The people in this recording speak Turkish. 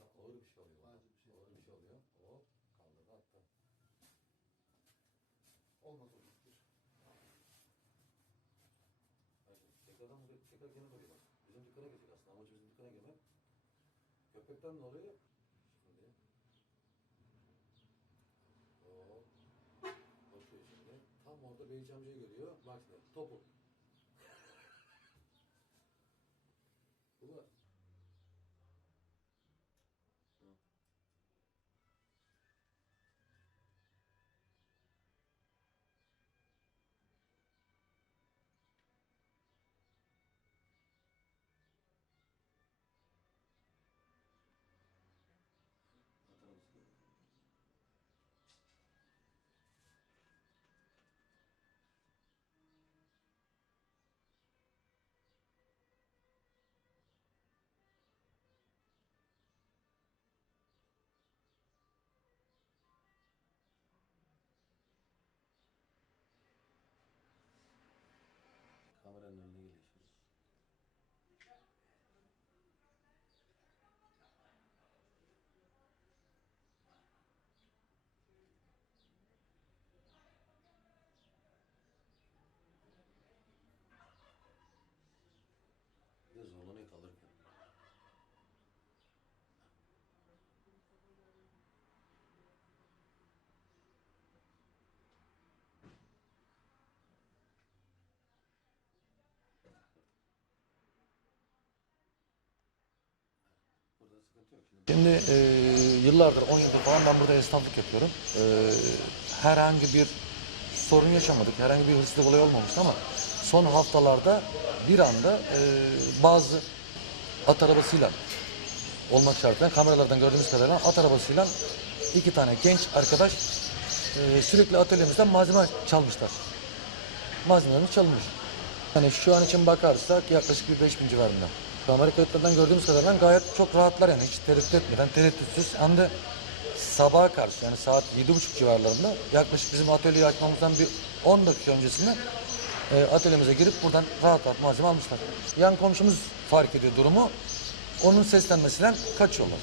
Evet ağır bir şey oluyor. Acil bir şey. Ağır bir şey oluyor. Hop kaldırdı attı. Olmaz olmaz. Bir. Ha şimdi tekrardan buraya tekrar gene buraya bak. Bizim dükkana girecek aslında. Amacı bizim dükkana girmek. Köpekten dolayı şimdi hop bakıyor şimdi. Tam orada Beyci amcayı görüyor. Bak şimdi topu. Bu da şimdi. E, yıllardır 10 yıldır falan ben burada esnaflık yapıyorum. E, herhangi bir sorun yaşamadık. Herhangi bir hırsızlık olayı olmamıştı ama son haftalarda bir anda e, bazı at arabasıyla olmak şartıyla kameralardan gördüğümüz kadarıyla at arabasıyla iki tane genç arkadaş e, sürekli atölyemizden malzeme çalmışlar. Malzemelerimiz çalınmış. Hani şu an için bakarsak yaklaşık bir 5000 civarında. Kamera kayıtlarından gördüğümüz kadarıyla gayet çok rahatlar yani hiç tereddüt etmeden, tereddütsüz. Hem de sabaha karşı yani saat 7.30 civarlarında yaklaşık bizim atölyeyi açmamızdan bir 10 dakika öncesinde e, atölyemize girip buradan rahat rahat malzeme almışlar. Yan komşumuz fark ediyor durumu. Onun seslenmesiyle kaçıyorlar.